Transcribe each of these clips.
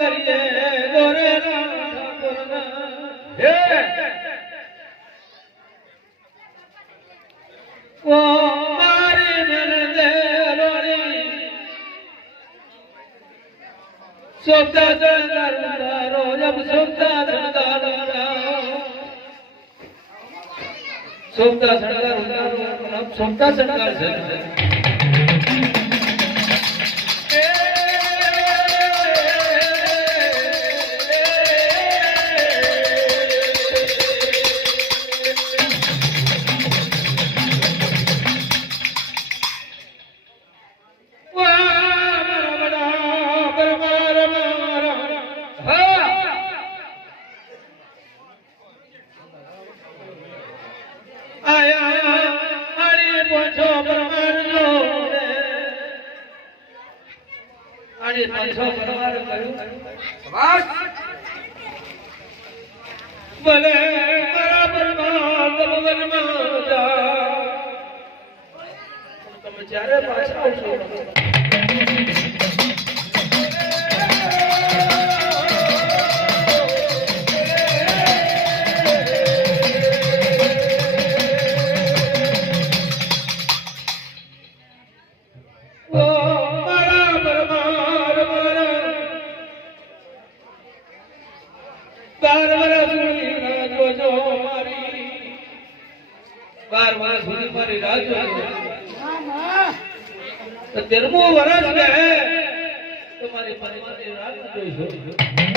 કરીએ દોરે હે ઓ મારી મન દે રોરી સોતા ભલે બરાબરમાં તમે જ્યારે પાછા આવશો બાર વર્ષ સુધી મારી રાહ તો તેરમું વર્ષ કે તમારી મારી પરિવારની રાહ જોઈશું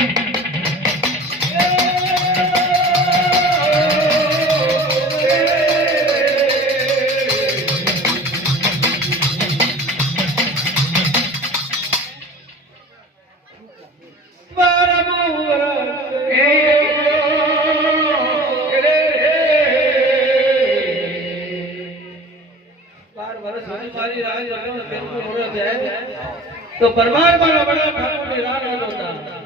તો પરમાત્માના બડા ઠાકોરની રાહ ન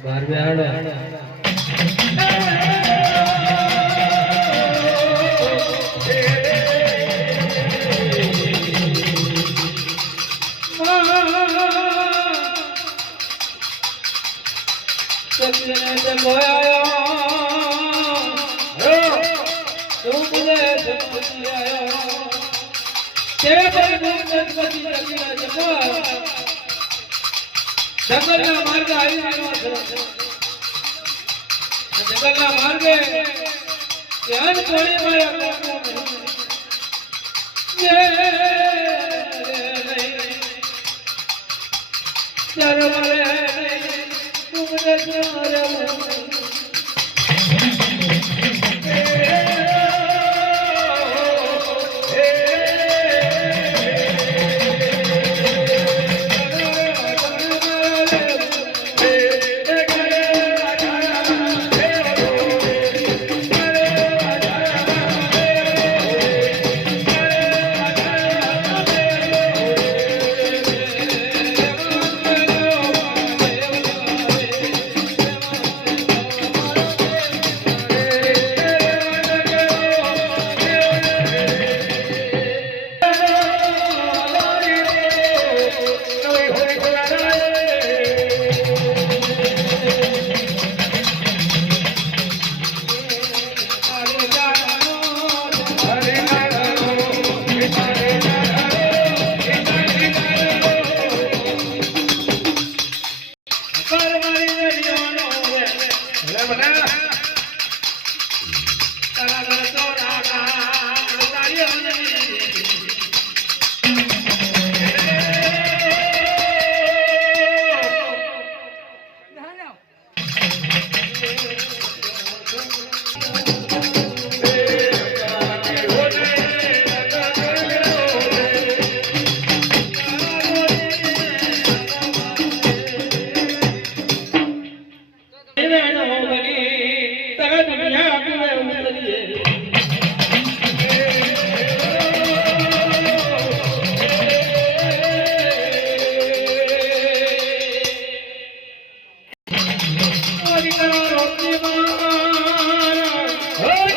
بار بيالو هے જંગલના માર્ગે આવી રહ્યો છે. જંગલના માર્ગે ધ્યાન